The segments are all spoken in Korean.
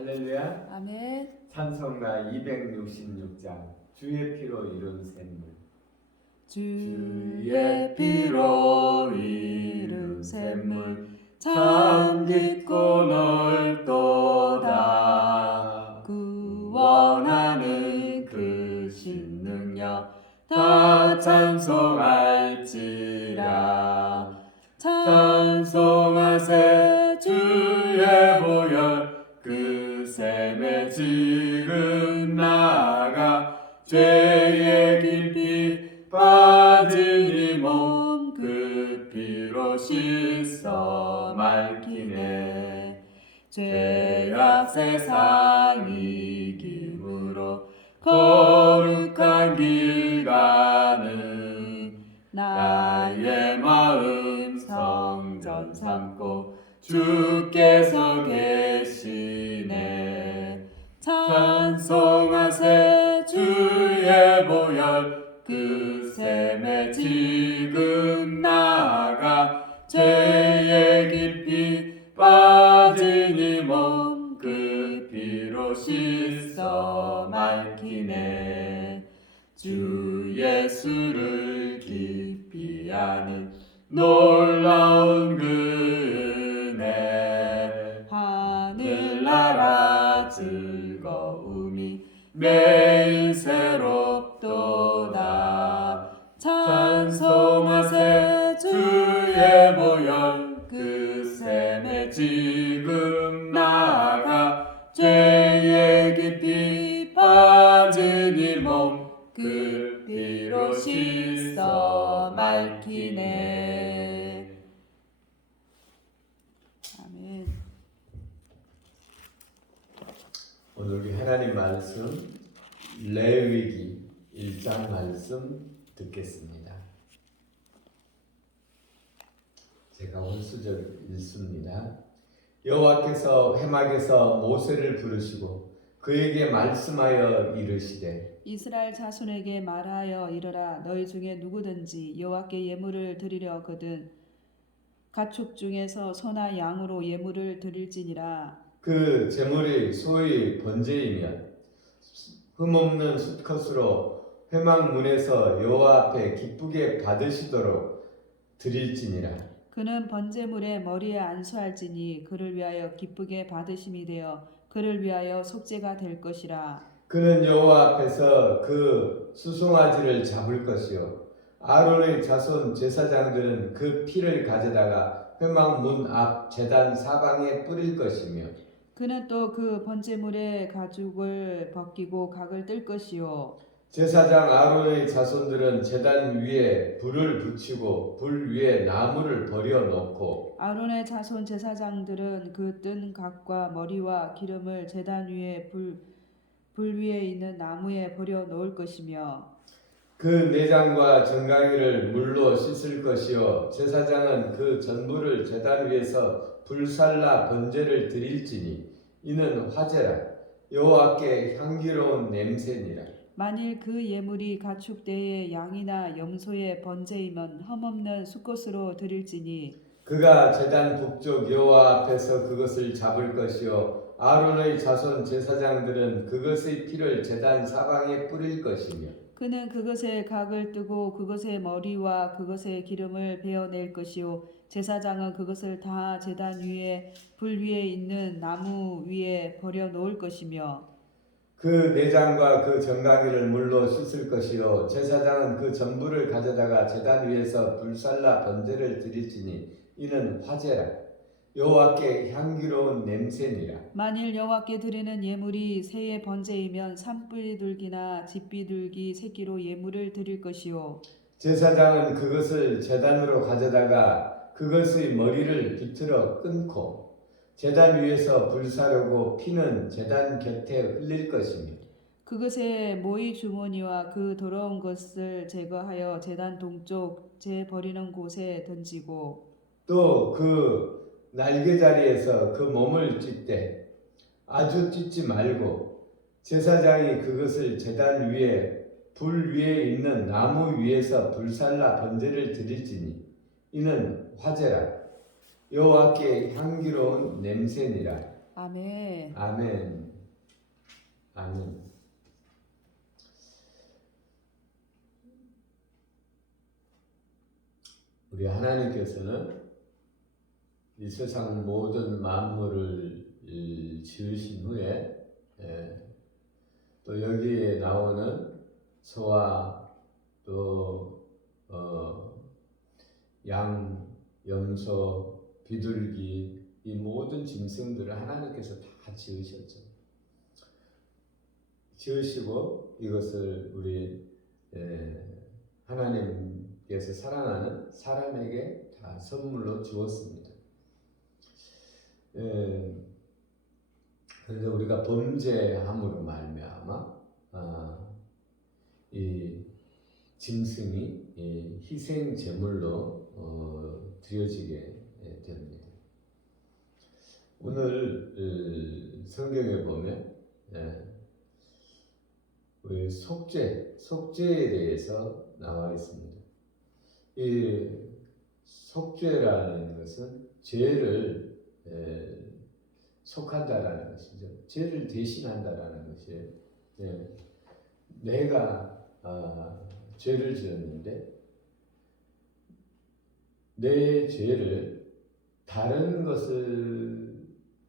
할렐루야. 아멘. 찬송가 266장 주의 피로 이룬 샘물. 주의 피로 이룬 샘물 참 깊고 넓도다 구원하는 그 신능력 다 찬송할지라 찬송하세 주의 샘에 지금 나가 죄의 깊이 빠진 이몸그 피로 씻어 맑히네. 죄악 세상 이김으로 거룩한 길 가는 나의 마음 성전 삼고 주께서 계 찬송하세 주의 보혈. 그 샘에 지금 나가 죄의 깊이 이몸그 피로 씻어 맑히네. 주 예수를 깊이 아는 놀라운 그 매일 새롭도다. 찬송하세 주의 보혈 그 샘에 지금 나가 죄의 깊이 빠진 이몸 그 피로 씻어 맑히네. 오늘 하나님 말씀 레위기 1장 말씀 듣겠습니다. 제가 원수절 읽습니다. 여호와께서 회막에서 모세를 부르시고 그에게 말씀하여 이르시되 이스라엘 자손에게 말하여 이르라 너희 중에 누구든지 여호와께 예물을 드리려거든 가축 중에서 소나 양으로 예물을 드릴지니라 그 제물이 소의 번제이면 흠없는 수컷으로 회막 문에서 여호와 앞에 기쁘게 받으시도록 드릴지니라. 그는 번제물의 머리에 안수할지니 그를 위하여 기쁘게 받으심이 되어 그를 위하여 속죄가 될 것이라. 그는 여호와 앞에서 그 수송아지를 잡을 것이요. 아론의 자손 제사장들은 그 피를 가져다가 회막 문 앞 제단 사방에 뿌릴 것이며 그는 또 그 번제물의 가죽을 벗기고 각을 뜰 것이요. 제사장 아론의 자손들은 제단 위에 불을 붙이고 불 위에 나무를 버려 놓고 아론의 자손 제사장들은 그 뜬 각과 머리와 기름을 제단 위에 불, 불 위에 있는 나무에 버려 놓을 것이며 그 내장과 정강이를 물로 씻을 것이요. 제사장은 그 전부를 제단 위에서 불살라 번제를 드릴지니 이는 화제라. 여호와께 향기로운 냄새니라. 만일 그 예물이 가축대의 양이나 염소의 번제이면 흠없는 수꽃으로 드릴지니 그가 제단 북쪽 여호와 앞에서 그것을 잡을 것이요 아론의 자손 제사장들은 그것의 피를 제단 사방에 뿌릴 것이며 그는 그것의 각을 뜨고 그것의 머리와 그것의 기름을 베어낼 것이요 제사장은 그것을 다 제단 위에 불 위에 있는 나무 위에 버려 놓을 것이며 그 내장과 그 정강이를 물로 씻을 것이요. 제사장은 그 전부를 가져다가 제단 위에서 불살라 번제를 드릴지니 이는 화제라. 여호와께 향기로운 냄새니라. 만일 여호와께 드리는 예물이 새의 번제이면 산비둘기나 집비둘기 새끼로 예물을 드릴 것이요. 제사장은 그것을 제단으로 가져다가 그것의 머리를 비틀어 끊고 제단 위에서 불사르고 피는 제단 곁에 흘릴 것이며 그것의 모이 주머니와 그 더러운 것을 제거하여 제단 동쪽 제 버리는 곳에 던지고 또 그 날개자리에서 그 몸을 찢되 아주 찢지 말고 제사장이 그것을 제단 위에 불 위에 있는 나무 위에서 불살라 번제를 드릴지니 이는 화제라 여호와께 향기로운 냄새니라 아멘. 아멘. 아멘. 우리 하나님께서는 이 세상 모든 만물을 이, 지으신 후에 예, 또 여기에 나오는 소와 또 어, 양, 염소, 비둘기 이 모든 짐승들을 하나님께서 다 지으셨죠. 지으시고 이것을 우리 예, 하나님께서 사랑하는 사람에게 다 선물로 주었습니다. 예, 그래서 우리가 범죄함으로 말미암아 아, 이 짐승이 이 희생 제물로 어, 드려지게 예, 됩니다. 오늘 어, 성경에 보면 예, 우리 속죄, 속죄에 대해서 나와 있습니다. 이 속죄라는 것은 죄를 에, 속한다라는 것이죠. 죄를 대신한다라는 것이에요. 예. 내가 아, 죄를 지었는데 내 죄를 다른 것을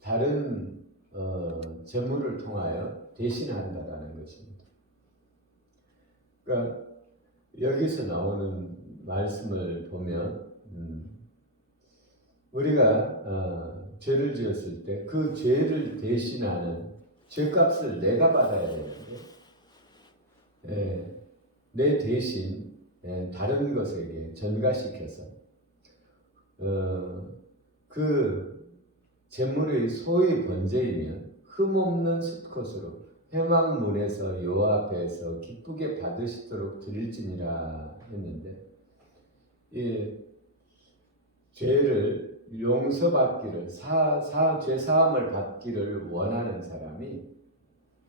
다른 어, 재물을 통하여 대신한다라는 것입니다. 그러니까 여기서 나오는 말씀을 보면 음, 우리가 어, 죄를 지었을 때 그 죄를 대신하는 죄값을 내가 받아야 되는데 예, 내 대신 예, 다른 것에게 전가시켜서 어, 그 재물의 소위 번제이면 흠없는 수컷으로 회막문에서 여호와 앞에서 기쁘게 받으시도록 드릴지니라 했는데 이 죄를 용서받기를 사, 사, 죄 사함을 받기를 원하는 사람이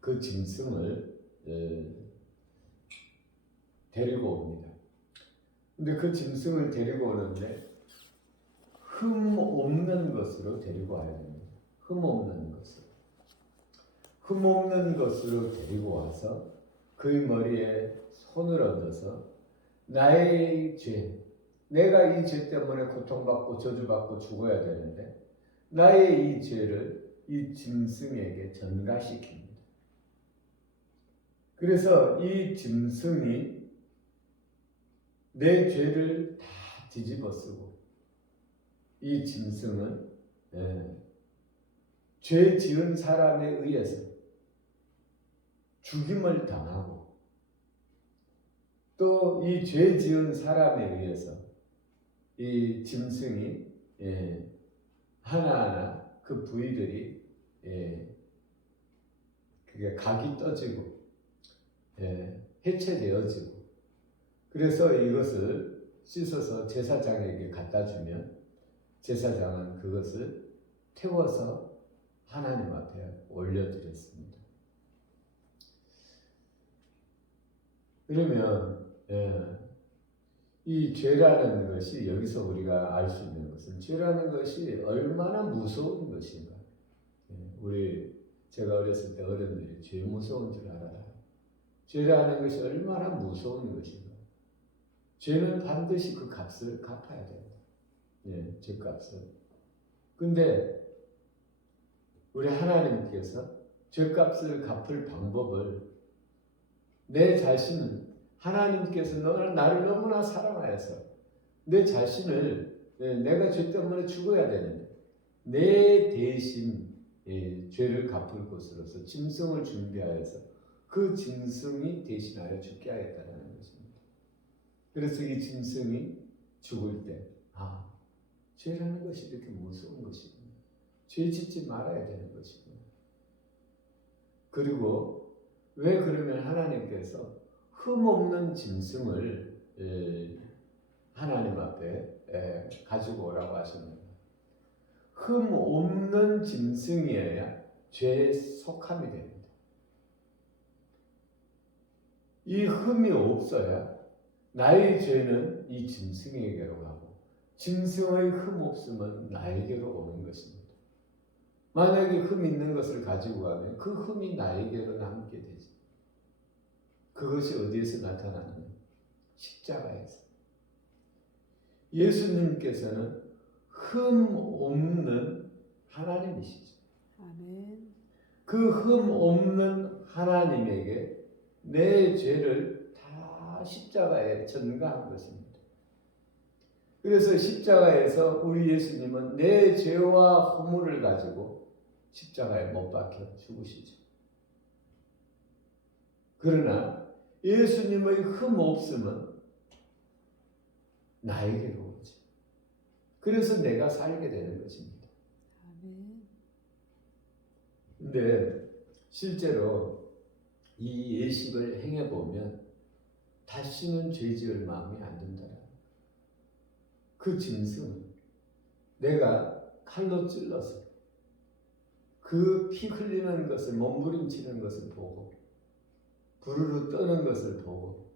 그 짐승을 에, 데리고 옵니다. 근데 그 짐승을 데리고 오는데 흠 없는 것으로 데리고 와야 됩니다. 흠 없는 것으로. 흠 없는 것으로 데리고 와서 그의 머리에 손을 얹어서 나의 죄, 내가 이 죄 때문에 고통받고 저주받고 죽어야 되는데 나의 이 죄를 이 짐승에게 전가시킵니다. 그래서 이 짐승이 내 죄를 다 뒤집어쓰고 이 짐승은 예, 죄 지은 사람에 의해서 죽임을 당하고 또 이 죄 지은 사람에 의해서 이 짐승이 예, 하나하나 그 부위들이 예, 그게 각이 떠지고 예, 해체되어지고. 그래서 이것을 씻어서 제사장에게 갖다 주면 제사장은 그것을 태워서 하나님 앞에 올려드렸습니다. 그러면 예, 이 죄라는 것이 여기서 우리가 알 수 있는 것은 죄라는 것이 얼마나 무서운 것인가. 예, 우리 제가 어렸을 때 어른들이 죄 무서운 줄 알아라. 죄라는 것이 얼마나 무서운 것인가. 죄는 반드시 그 값을 갚아야 된다. 예, 죄값을. 근데 우리 하나님께서 죄값을 갚을 방법을 내 자신은 하나님께서 너를 나를 너무나 사랑하여서 내 자신을 예, 내가 죄 때문에 죽어야 되는데 내 대신 예, 죄를 갚을 것으로서 짐승을 준비하여서 그 짐승이 대신하여 죽게 하였다는 것입니다. 그래서 이 짐승이 죽을 때 아, 죄라는 것이 이렇게 무서운 것이구나. 죄 짓지 말아야 되는 것이구나. 그리고 왜 그러면 하나님께서 흠없는 짐승을 에, 하나님 앞에 에, 가지고 오라고 하셨는가? 흠 없는 짐승이어야 죄에 속함이 됩니다. 이 흠이 없어야 나의 죄는 이 짐승에게로 가고 짐승의 흠 없음은 나에게로 오는 것입니다. 만약에 흠 있는 것을 가지고 가면 그 흠이 나에게로 남게 되지. 그것이 어디에서 나타나느냐? 십자가에서. 예수님께서는 흠 없는 하나님이시죠. 아멘. 그 흠 없는 하나님에게 내 죄를 다 십자가에 전가한 것입니다. 그래서 십자가에서 우리 예수님은 내 죄와 허물을 가지고 십자가에 못 박혀 죽으시죠. 그러나 예수님의 흠 없음은 나에게로 오죠. 그래서 내가 살게 되는 것입니다. 근데 실제로 이 예식을 행해 보면 다시는 죄 지을 마음이 안 든다. 그 짐승은 내가 칼로 찔러서 그 피 흘리는 것을 몸부림치는 것을 보고 부르르 떠는 것을 보고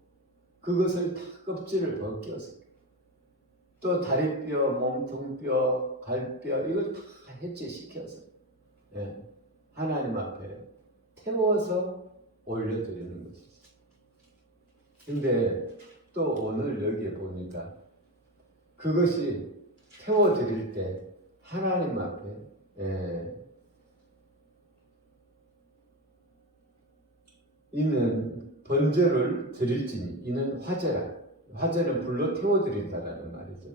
그것을 다 껍질을 벗겨서 또 다리뼈, 몸통뼈, 갈뼈 이걸 다 해체시켜서 예, 하나님 앞에 태워서 올려드리는 것이죠. 근데 또 오늘 여기에 보니까 그것이 태워드릴 때 하나님 앞에 예, 이는 번제를 드릴지니 이는 화제라 화제는 불로 태워드린다라는 말이죠.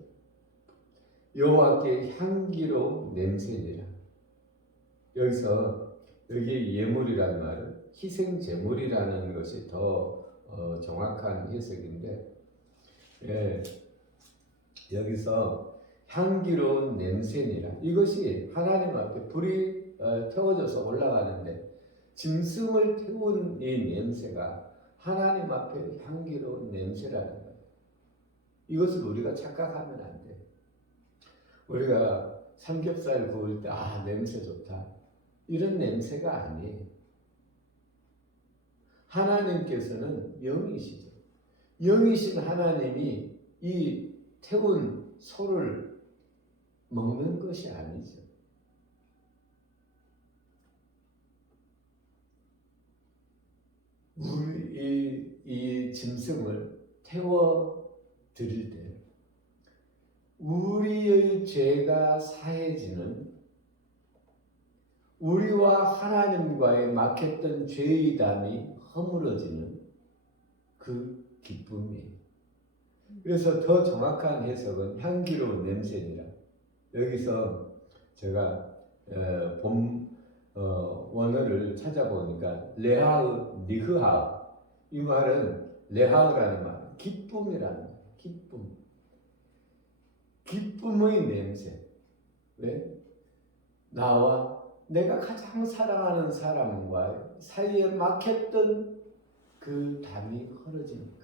여호와께 향기로 냄새니라. 여기서 여기 예물이라는 말은 희생 제물이라는 것이 더 어, 정확한 해석인데 예, 여기서 향기로운 냄새니라 이것이 하나님 앞에 불이 어, 태워져서 올라가는데 짐승을 태운 이 냄새가 하나님 앞에 향기로운 냄새라는 거예요. 이것을 우리가 착각하면 안 돼. 우리가 삼겹살 구울 때 아 냄새 좋다 이런 냄새가 아니에요. 하나님께서는 영이시죠. 영이신 하나님이 이 태운 소를 먹는 것이 아니죠. 우리 이, 이 짐승을 태워 드릴 때 우리의 죄가 사해지는 우리와 하나님과의 막혔던 죄의 담이 허물어지는 그 기쁨이에요. 그래서 더 정확한 해석은 향기로운 냄새니라. 여기서 제가 어, 본 어, 원어를 찾아보니까 레하의 니흐하이 말은 레하라는 말, 기쁨이라는 말, 기쁨. 기쁨의 냄새. 왜? 나와 내가 가장 사랑하는 사람과 사이에 막혔던 그 담이 헐어지니까.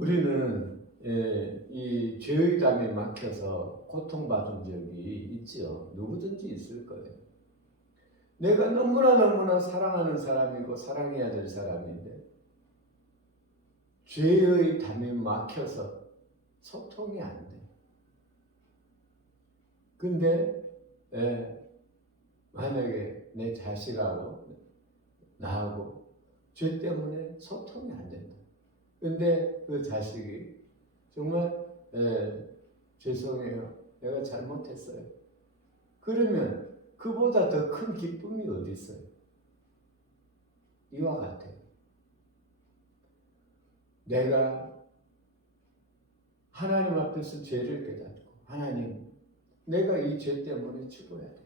우리는 예, 이 죄의 담에 막혀서 고통받은 적이 있죠. 누구든지 있을 거예요. 내가 너무나 너무나 사랑하는 사람이고 사랑해야 될 사람인데 죄의 담에 막혀서 소통이 안 돼. 근데 예, 만약에 내 자식하고 나하고 죄 때문에 소통이 안 된다. 근데 그 자식이 정말 예, 죄송해요. 내가 잘못했어요. 그러면 그보다 더 큰 기쁨이 어디 있어요? 이와 같아요. 내가 하나님 앞에서 죄를 깨닫고 하나님 내가 이 죄 때문에 죽어야 돼.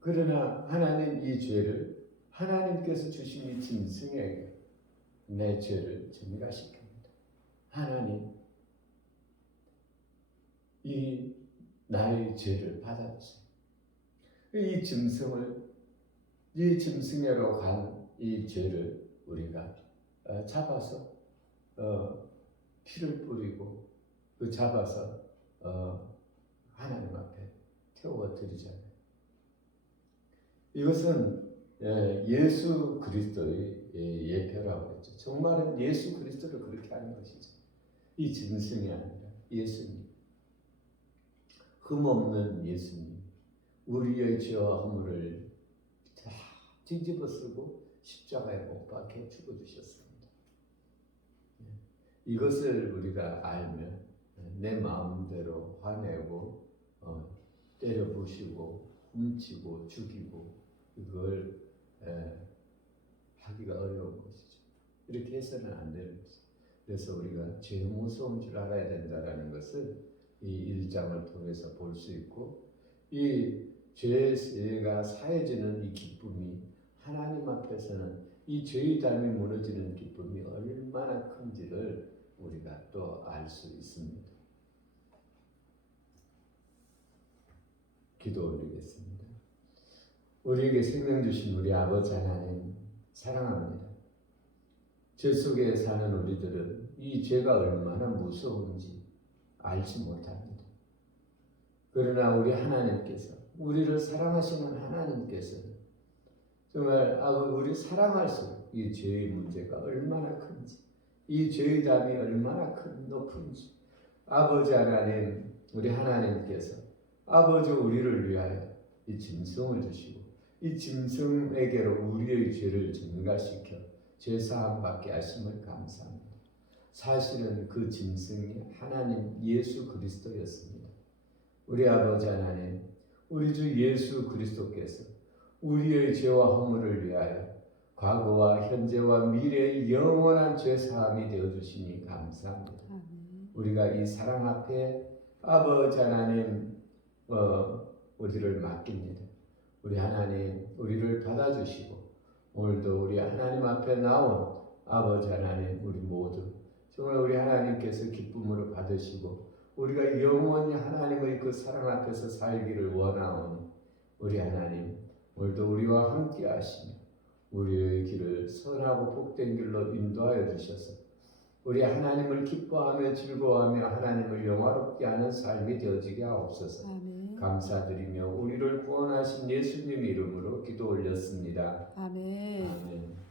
그러나 하나님 이 죄를 하나님께서 주신 이 짐승에게 내 죄를 증가시킵니다. 하나님 이 나의 죄를 받아주세요. 이 짐승을 이 짐승으로 간 이 죄를 우리가 어, 잡아서 어, 피를 뿌리고 그 잡아서 어, 하나님 앞에 태워 드리잖아요. 이것은 예, 예수 그리스도의 예, 예표라고 했죠. 정말은 예수 그리스도를 그렇게 하는 것이죠. 이 짐승이 아니라 예수님. 흠없는 예수님, 우리의 죄와 허물을 다 뒤집어 쓰고 십자가에 못 박혀 죽어 주셨습니다. 예. 이것을 우리가 알면 내 마음대로 화내고 어, 때려 부시고 훔치고 죽이고 이걸 에, 하기가 어려운 것이죠. 이렇게 해서는 안 되는 것이죠. 그래서 우리가 죄 무서운 줄 알아야 된다라는 것을 이 일장을 통해서 볼 수 있고 이 죄가 사해지는 이 기쁨이 하나님 앞에서는 이 죄의 담이 무너지는 기쁨이 얼마나 큰지를 우리가 또 알 수 있습니다. 기도 올리겠습니다. 우리에게 생명 주신 우리 아버지 하나님 사랑합니다. 죄 속에 사는 우리들은 이 죄가 얼마나 무서운지 알지 못합니다. 그러나 우리 하나님께서 우리를 사랑하시는 하나님께서는 정말 아버지 우리 사랑할수록 이 죄의 문제가 얼마나 큰지 이 죄의 담이 얼마나 큰 높은지 아버지 하나님 우리 하나님께서 아버지 우리를 위하여 이 짐승을 주시고 이 짐승에게로 우리의 죄를 전가시켜 죄 사함 받게 하심을 감사합니다. 사실은 그 짐승이 하나님 예수 그리스도였습니다. 우리 아버지 하나님, 우리 주 예수 그리스도께서 우리의 죄와 허물을 위하여 과거와 현재와 미래의 영원한 죄 사함이 되어 주시니 감사합니다. 아멘. 우리가 이 사랑 앞에 아버지 하나님 어, 우리를 맡깁니다. 우리 하나님 우리를 받아주시고 오늘도 우리 하나님 앞에 나온 아버지 하나님 우리 모두 정말 우리 하나님께서 기쁨으로 받으시고 우리가 영원히 하나님의 그 사랑 앞에서 살기를 원하오니 우리 하나님 오늘도 우리와 함께 하시며 우리의 길을 선하고 복된 길로 인도하여 주셔서 우리 하나님을 기뻐하며 즐거워하며 하나님을 영화롭게 하는 삶이 되어지게 하옵소서. 아멘. 감사드리며 우리를 구원하신 예수님 이름으로 기도 올렸습니다. 아멘. 아멘.